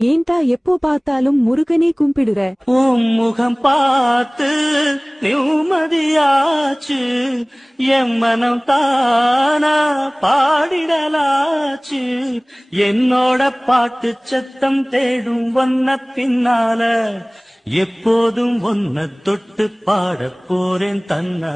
ஏன்டா எப்போ பார்த்தாலும் முருகனே கும்பிடுற? உன் முகம் பார்த்து நிம்மதியாச்சு, என் மனம் தானா பாடிடலாச்சு. என்னோட பாட்டு சத்தம் தேடும் ஒன்ன பின்னால, எப்போதும் ஒன்ன தொட்டு பாட போறேன் தன்ன.